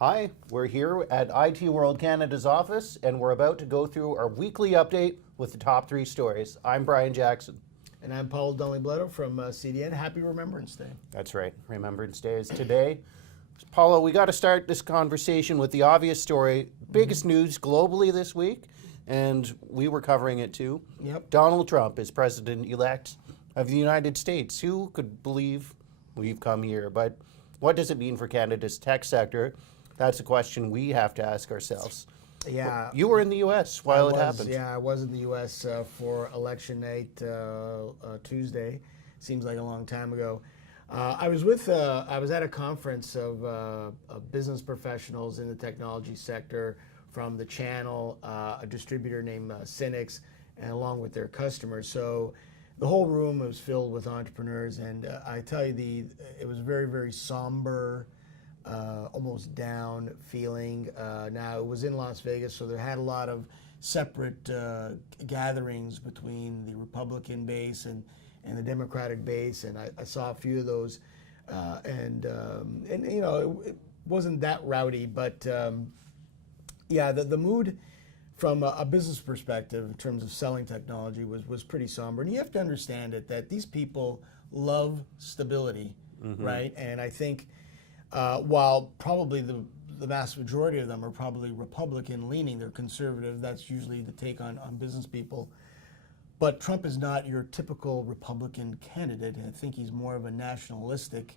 Hi, we're here at IT World Canada's office, and we're about to go through our weekly update with the top 3 stories. I'm Brian Jackson. And I'm Paul Dunley-Bletto from CDN. Happy Remembrance Day. That's right, Remembrance Day is today. Paula, we got to start this conversation with the obvious story, biggest news globally this week, and we were covering it too. Yep. Donald Trump is president-elect of the United States. Who could believe we've come here? But what does it mean for Canada's tech sector? That's a question we have to ask ourselves. Yeah. You were in the U.S. while it happened. Yeah, I was in the U.S. For election night Tuesday. Seems like a long time ago. I was at a conference of business professionals in the technology sector from the channel, a distributor named Cynix, and along with their customers. So the whole room was filled with entrepreneurs, and I tell you, it was very, very somber. Almost down feeling. Now, it was in Las Vegas, so there had a lot of separate gatherings between the Republican base and the Democratic base, and I saw a few of those. And you know, it wasn't that rowdy, but yeah, the mood from a business perspective in terms of selling technology was pretty somber. And you have to understand that these people love stability, right? And I think while probably the vast majority of them are probably Republican leaning, they're conservative. That's usually the take on business people. But Trump is not your typical Republican candidate. I think he's more of a nationalistic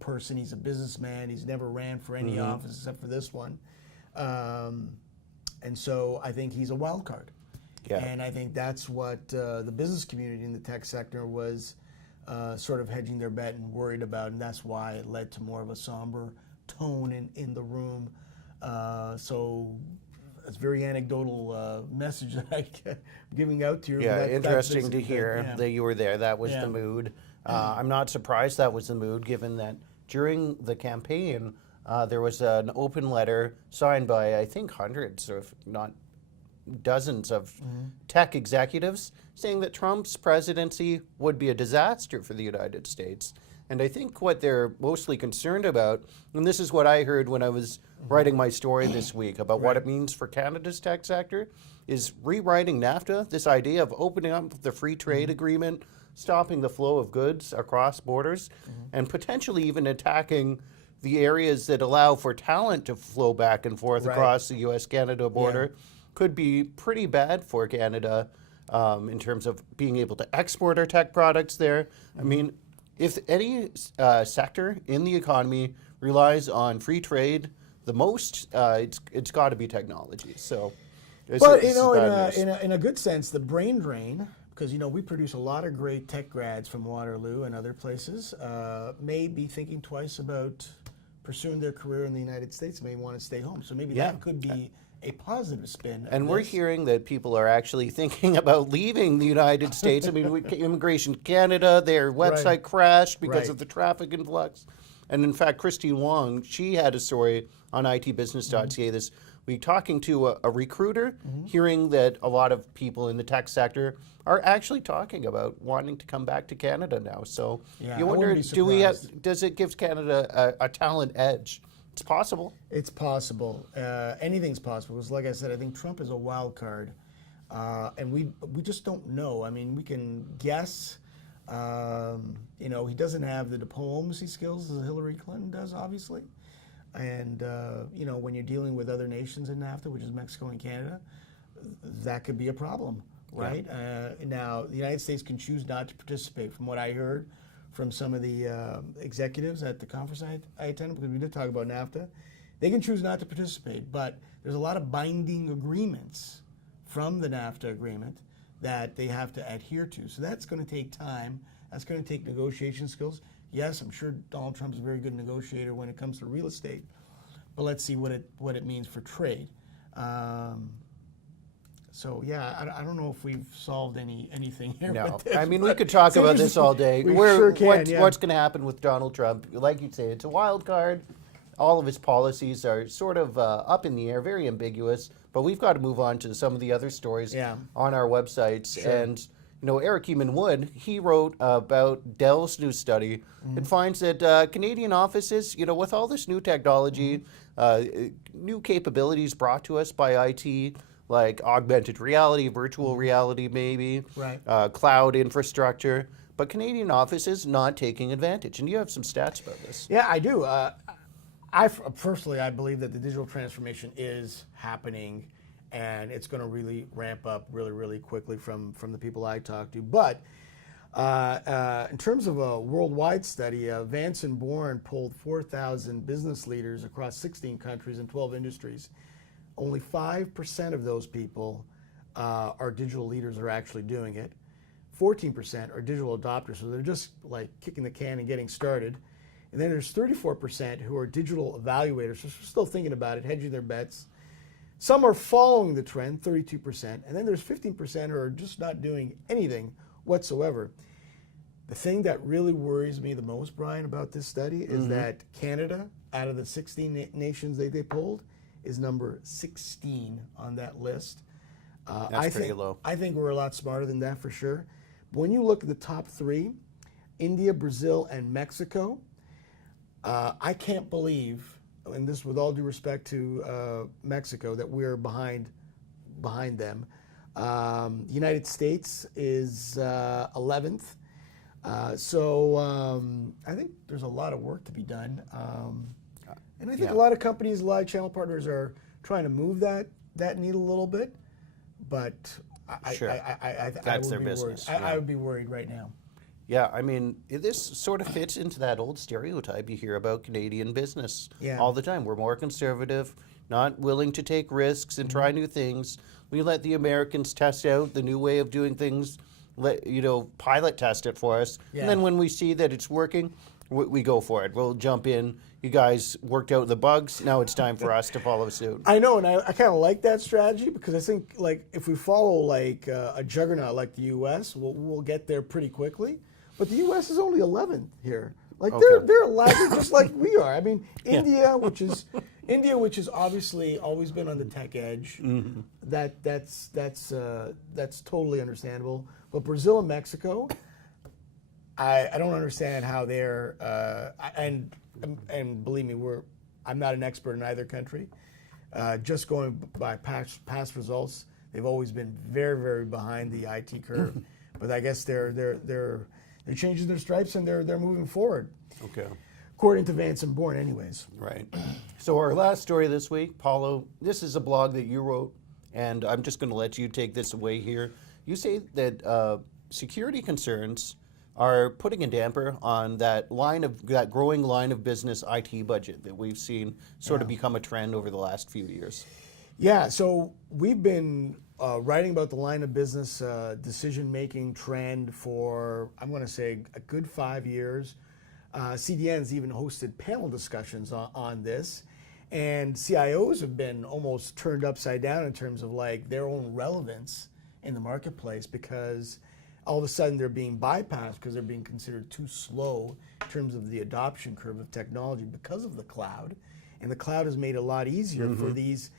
person. He's a businessman. He's never ran for any office except for this one. And so I think he's a wild card. Yeah. And I think that's what the business community in the tech sector was sort of hedging their bet and worried about, and that's why it led to more of a somber tone in the room. So it's a very anecdotal message that I'm giving out to you. Yeah, interesting to hear that you were there. That was the mood. I'm not surprised that was the mood, given that during the campaign, there was an open letter signed by, I think, hundreds, if not dozens of tech executives saying that Trump's presidency would be a disaster for the United States. And I think what they're mostly concerned about, and this is what I heard when I was writing my story this week about what it means for Canada's tech sector, is rewriting NAFTA, this idea of opening up the free trade agreement, stopping the flow of goods across borders, and potentially even attacking the areas that allow for talent to flow back and forth across the U.S.-Canada border. Could be pretty bad for Canada in terms of being able to export our tech products there. I mean, if any sector in the economy relies on free trade the most, it's got to be technology. So, but you know, in a good sense, the brain drain, because you know we produce a lot of great tech grads from Waterloo and other places, may be thinking twice about pursuing their career in the United States. May want to stay home. So maybe that could be a positive spin. And we're hearing that people are actually thinking about leaving the United States. I mean, Immigration Canada, their website crashed because of the traffic influx. And in fact, Christine Wong, she had a story on itbusiness.ca this week talking to a recruiter, hearing that a lot of people in the tech sector are actually talking about wanting to come back to Canada now. So you wonder, does it give Canada a talent edge? It's possible. It's possible. Anything's possible. Because like I said, I think Trump is a wild card. And we just don't know. I mean, we can guess. You know, he doesn't have the diplomacy skills as Hillary Clinton does, obviously. And, you know, when you're dealing with other nations in NAFTA, which is Mexico and Canada, that could be a problem, right? Now, the United States can choose not to participate, from what I heard from some of the executives at the conference I attended, because we did talk about NAFTA. They can choose not to participate, but there's a lot of binding agreements from the NAFTA agreement that they have to adhere to. So that's going to take time. That's going to take negotiation skills. Yes, I'm sure Donald Trump's a very good negotiator when it comes to real estate, but let's see what it means for trade. So yeah, I don't know if we've solved anything here. No, I mean we could talk about this all day. We sure can. What's going to happen with Donald Trump? Like you say, it's a wild card. All of his policies are sort of up in the air, very ambiguous. But we've got to move on to some of the other stories on our websites. And Eric Eamon Wood, he wrote about Dell's new study. It finds that Canadian offices, with all this new technology, new capabilities brought to us by IT, like augmented reality, virtual reality maybe, Right. cloud infrastructure, but Canadian offices not taking advantage. And you have some stats about this. Yeah, I do. Personally, I believe that the digital transformation is happening, and it's going to really ramp up really, really quickly from the people I talk to. But in terms of a worldwide study, Vance and Bourne polled 4,000 business leaders across 16 countries and 12 industries. Only 5% of those people are digital leaders are actually doing it. 14% are digital adopters, so they're just like kicking the can and getting started. And then there's 34% who are digital evaluators, so still thinking about it, hedging their bets. Some are following the trend, 32%, and then there's 15% who are just not doing anything whatsoever. The thing that really worries me the most, Brian, about this study is that Canada, out of the 16 nations they polled, is number 16 on that list. That's pretty low. I think we're a lot smarter than that for sure. But when you look at the top three, India, Brazil, and Mexico, I can't believe, and this with all due respect to Mexico, that we're behind them. The United States is 11th. So I think there's a lot of work to be done. And I think a lot of companies, a lot of channel partners are trying to move that needle a little bit. But I That's their would be business. worried. I would be worried right now. Yeah, I mean, this sort of fits into that old stereotype you hear about Canadian business Yeah. all the time. We're more conservative, not willing to take risks and try new things. We let the Americans test out the new way of doing things, pilot test it for us. Yeah. And then when we see that it's working, we go for it. We'll jump in. You guys worked out the bugs. Now it's time for us to follow suit. I know, and I kind of like that strategy because I think if we follow a juggernaut like the U.S., we'll get there pretty quickly. But the U.S. is only 11th here. They're lagging just like we are. I mean, India, which has obviously always been on the tech edge, that's totally understandable. But Brazil and Mexico, I don't understand how they're and believe me, I'm not an expert in either country. Just going by past results, they've always been very, very behind the IT curve. But I guess they're changing their stripes and they're moving forward. Okay. According to Vance and Bourne, anyways. Right. So our last story this week, Paulo, this is a blog that you wrote, and I'm just going to let you take this away here. You say that security concerns are putting a damper on that growing line of business IT budget that we've seen sort of become a trend over the last few years. Yeah, so we've been writing about the line of business decision-making trend for, I'm going to say, a good 5 years. CDN's even hosted panel discussions on this. And CIOs have been almost turned upside down in terms of their own relevance in the marketplace because all of a sudden they're being bypassed because they're being considered too slow in terms of the adoption curve of technology because of the cloud. And the cloud has made it a lot easier for these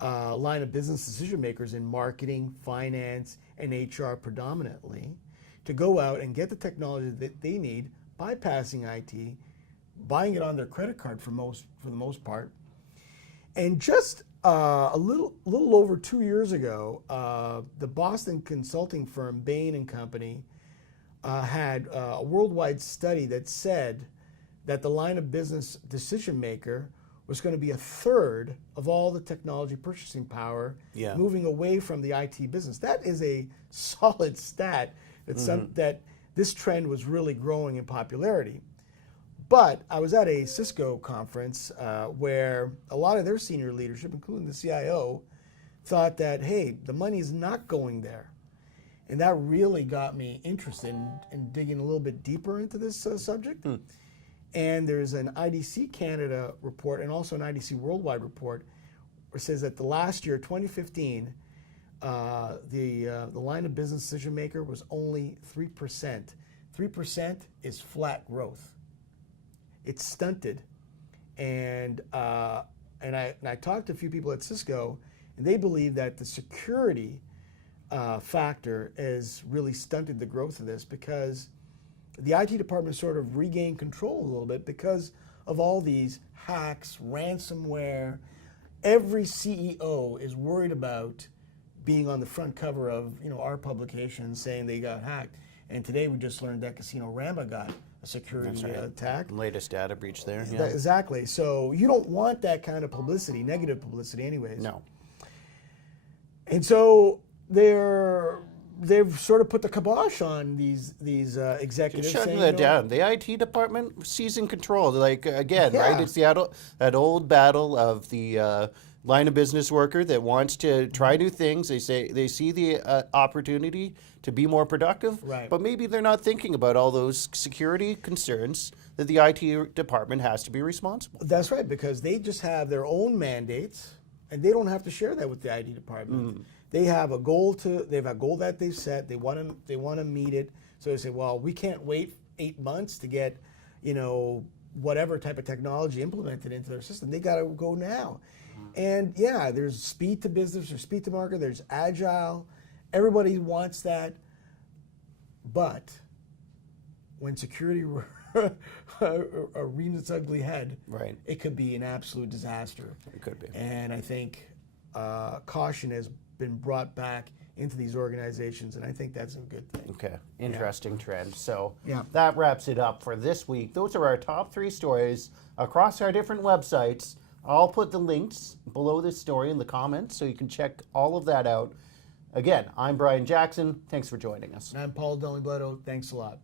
line of business decision makers in marketing, finance, and HR predominantly to go out and get the technology that they need, bypassing IT, buying it on their credit card for the most part. And just a little over 2 years ago, the Boston consulting firm Bain & Company had a worldwide study that said that the line of business decision maker was going to be a third of all the technology purchasing power moving away from the IT business. That is a solid stat that this trend was really growing in popularity. But I was at a Cisco conference where a lot of their senior leadership, including the CIO, thought that, hey, the money's not going there. And that really got me interested in digging a little bit deeper into this subject. And there's an IDC Canada report and also an IDC Worldwide report where it says that the last year, 2015, the line of business decision maker was only 3%. 3% is flat growth. It's stunted. And I talked to a few people at Cisco, and they believe that the security factor has really stunted the growth of this, because the IT department sort of regained control a little bit because of all these hacks, ransomware. Every CEO is worried about being on the front cover of our publication saying they got hacked. And today we just learned that Casino Ramba got a security attack. Latest data breach there. Yeah. Exactly. So you don't want that kind of publicity, negative publicity anyways. No. And so they've sort of put the kibosh on these executives. Just shutting that down. The IT department seizing control. Like, again, right? It's that old battle of the line of business worker that wants to try new things. They see the opportunity to be more productive, right, but maybe they're not thinking about all those security concerns that the IT department has to be responsible. That's right, because they just have their own mandates, and they don't have to share that with the IT department. They have a goal that they've set. They want to meet it. So they say, well, we can't wait 8 months to get, whatever type of technology implemented into their system. They got to go now. And yeah, there's speed to business, there's speed to market, there's agile. Everybody wants that. But when security rears its ugly head, right, it could be an absolute disaster. It could be. And I think caution has been brought back into these organizations, and I think that's a good thing. Okay, interesting trend. So Yeah. that wraps it up for this week. Those are our top 3 stories across our different websites. I'll put the links below this story in the comments so you can check all of that out. Again, I'm Brian Jackson. Thanks for joining us. And I'm Paul Delmy-Bletto. Thanks a lot.